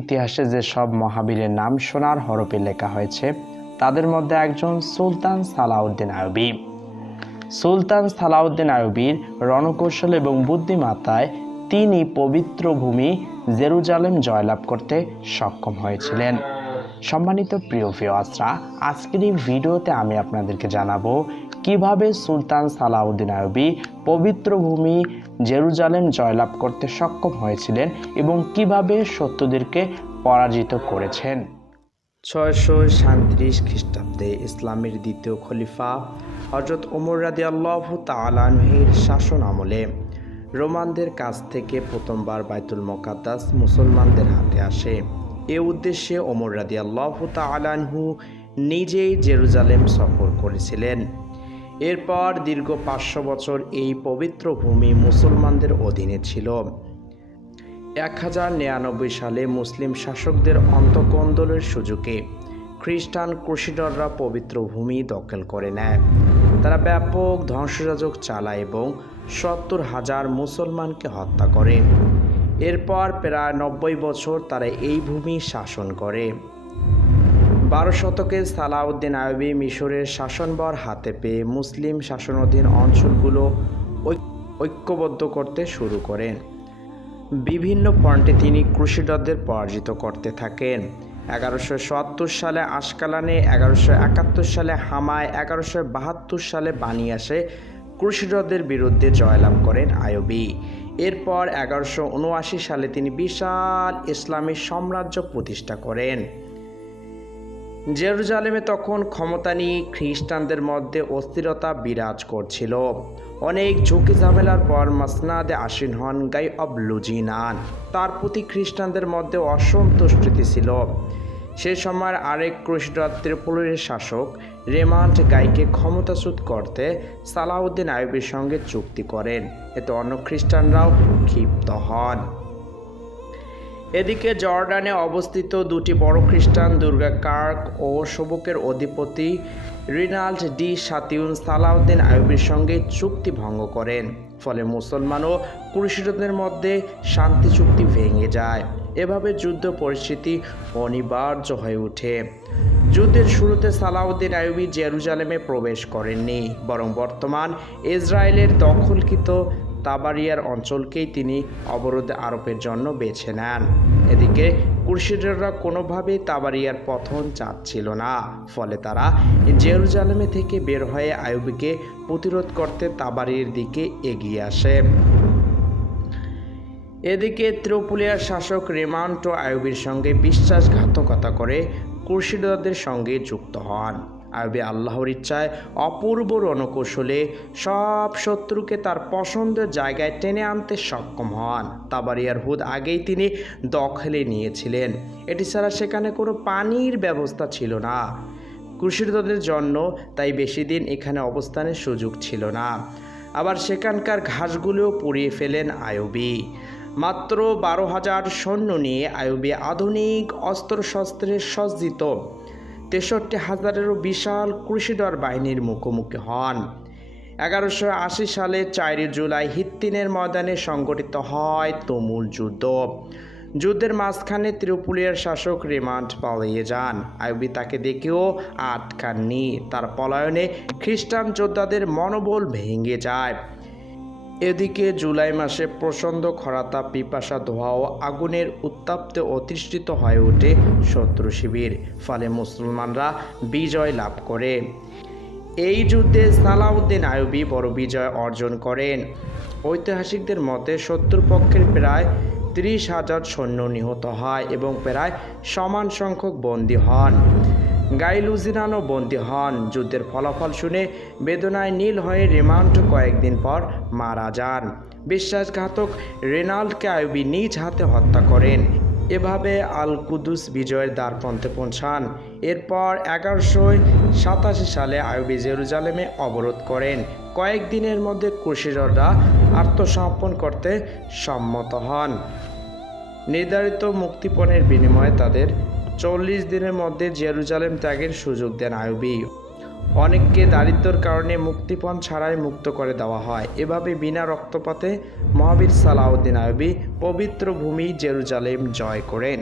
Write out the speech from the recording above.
ইতিহাসে যেসব মহাবীরের নাম সোনার হরফে লেখা হয়েছে তাদের মধ্যে একজন সুলতান সালাউদ্দিন আইয়ুবী। সুলতান সালাউদ্দিন আইয়ুবীর রণকৌশল এবং বুদ্ধিমত্তায় তিনি পবিত্র ভূমি জেরুজালেম জয়লাভ করতে সক্ষম হয়েছিলেন। সম্মানিত প্রিয় ভিউয়ার্সরা, আজকের এই ভিডিওতে আমি আপনাদেরকে জানাবো কিভাবে সুলতান সালাউদ্দিন আইয়ুবী পবিত্র ভূমি জেরুজালেম জয়লাভ করতে সক্ষম হয়েছিলেন এবং কিভাবে শত্রুদেরকে পরাজিত করেছেন। 637 খ্রিস্টাব্দে ইসলামের দ্বিতীয় খলিফা হযরত ওমর রাদিয়াল্লাহু তাআলা আনহুর শাসন আমলে রোমানদের কাছ থেকে প্রথমবার বাইতুল মুকাদ্দাস মুসলমানদের হাতে আসে। এ উদ্দেশ্যে ওমর রাদিয়াল্লাহু তাআলা আনহু নিজেই জেরুজালেম সফর করেছিলেন। এরপর দীর্ঘ 500 বছর এই পবিত্র ভূমি মুসলমানদের অধীনে ছিল। 1099 সালে মুসলিম শাসকদের অন্তঃকন্দলের সুযোগে খ্রিস্টান ক্রুসেডাররা পবিত্র ভূমি দখল করে নেয়। তারা ব্যাপক ধ্বংসযজ্ঞ চালায় এবং 70,000 মুসলমানকে হত্যা করে। এরপর প্রায় 90 বছর তারা এই ভূমি শাসন করে। 12 শতকে সালাউদ্দিন আইয়ুবী মিশরের শাসনভার হাতে পেয়ে মুসলিম শাসনাধীন অঞ্চলগুলো ঐক্যবদ্ধ করতে শুরু করেন। বিভিন্ন ফ্রন্টে তিনি ক্রুসেডারদের পরাজিত করতে থাকেন। 1177 সালে আশকালানে, 1171 সালে হামায়, 1172 সালে বানিয়াসে ক্রুসেডারদের বিরুদ্ধে জয়লাভ করেন আইয়ুবী। এরপর 1179 সালে তিনি বিশাল ইসলামী সাম্রাজ্য প্রতিষ্ঠা করেন। জেরুজালেমে তখন ক্ষমতা নিয়ে খ্রিস্টানদের মধ্যে অস্থিরতা বিরাজ করছিল। অনেক ঝুঁকি ঝামেলার পর মাসনাদে আসীন হন গাই অব লুজিনান। তার প্রতি খ্রিস্টানদের মধ্যে অসন্তুষ্টি ছিল। সে সময়ের আরেক ক্রুসেডার ত্রিপোলির শাসক রেমান্ড গাইকে ক্ষমতাচ্যুত করতে সালাউদ্দিন আইয়ুবীর সঙ্গে চুক্তি করেন। এতে অন্য খ্রিস্টানরাও ক্ষিপ্ত হন। এদিকে জর্ডানে অবস্থিত দুটি বড় খ্রিস্টান দুর্গ কার্ক ও সবুকের অধিপতি রিনাল্ড ডি সাতিউন সালাউদ্দিন আইয়ুবীর সঙ্গে চুক্তি ভঙ্গ করেন। ফলে মুসলমান ও ক্রুসেডারদের মধ্যে শান্তি চুক্তি ভেঙে যায়। এভাবে যুদ্ধ পরিস্থিতি অনিবার্য হয়ে ওঠে। যুদ্ধের শুরুতে সালাউদ্দিন আইয়ুবী জেরুজালেমে প্রবেশ করেননি, বরং বর্তমান ইসরায়েলের দখলকৃত তাবারিয়ার অঞ্চলকেই তিনি অবরোধ আরোপের জন্য বেছে নেন। এদিকে ক্রুসেডাররা কোনোভাবেই তাবারিয়ার পতন চাচ্ছিল না। ফলে তারা জেরুজালেমে থেকে বের হয়ে আইয়ুবীকে প্রতিরোধ করতে তাবারিয়ার দিকে এগিয়ে আসে। এদিকে ত্রিপোলির শাসক রেমান্ড আইয়ুবীর সঙ্গে বিশ্বাসঘাতকতা করে ক্রুসেডারদের সঙ্গে যুক্ত হন। আইয়ুবী আল্লাহর ইচ্ছায় অপূর্ব রণকৌশলে সব শত্রুকে তার পছন্দের জায়গায় টেনে আনতে সক্ষম হন। তাবারিয়ার হুদ আগেই তিনি দখলে নিয়েছিলেন। এটি ছাড়া সেখানে কোনো পানির ব্যবস্থা ছিল না ক্রুসেডারদের জন্য, তাই বেশি দিন এখানে অবস্থানের সুযোগ ছিল না। আবার সেখানকার ঘাসগুলোও পুড়িয়ে ফেলেন আইয়ুবী। মাত্র 12,000 সৈন্য নিয়ে আইয়ুবী আধুনিক অস্ত্রশস্ত্রে সজ্জিত 63,000-এরও বিশাল ক্রুসেডার বাহিনীর মুখোমুখি হন। 1180 সালে 4 জুলাই হিত্তিনের ময়দানে সংঘটিত হয় তুমুল যুদ্ধ। যুদ্ধের মাঝখানে ত্রিপোলির শাসক রেমান্ড পালিয়ে যান। আইয়ুবী তাকে দেখেও আটকাননি। তার পলায়নে খ্রিস্টান যোদ্ধাদের মনোবল ভেঙে যায়। এদিকে জুলাই মাসে প্রচণ্ড খরাতাপ, পিপাসা, ধোঁয়া ও আগুনের উত্তাপে অতিষ্ঠিত হয়ে ওঠে শত্রু শিবির। ফলে মুসলমানরা বিজয় লাভ করে। এই যুদ্ধে সালাউদ্দিন আইয়ুবী বড় বিজয় অর্জন করেন। ঐতিহাসিকদের মতে শত্রুপক্ষের প্রায় 30,000 সৈন্য নিহত হয় এবং প্রায় সমান সংখ্যক বন্দী হন। গাই লুজিনানও বন্দী হন। যুদ্ধের ফলাফল শুনে বেদনায় নীল হয়ে রেমান্ড কয়েকদিন পর মারা যান। বিশ্বাসঘাতক রেনাল্ডকে আইয়ুবী নিজ হাতে হত্যা করেন। এভাবে আল কুদুস বিজয়ের দ্বারপ্রান্তে পৌঁছান। এরপর 1187 সালে আইয়ুবী জেরুজালেমে অবরোধ করেন। কয়েকদিনের মধ্যে ক্রুসেডাররা আত্মসমর্পণ করতে সম্মত হন। নির্ধারিত মুক্তিপণের বিনিময়ে তাদের 40 দিনের মধ্যে জেরুজালেম ত্যাগের সুযোগ দেন আইয়ুবী। অনেককে দারিদ্র্যের কারণে মুক্তিপণ ছাড়াই মুক্ত করে দেওয়া হয়। এভাবে বিনা রক্তপাতে মহাবীর সালাউদ্দিন আইয়ুবী পবিত্র ভূমি জেরুজালেম জয় করেন।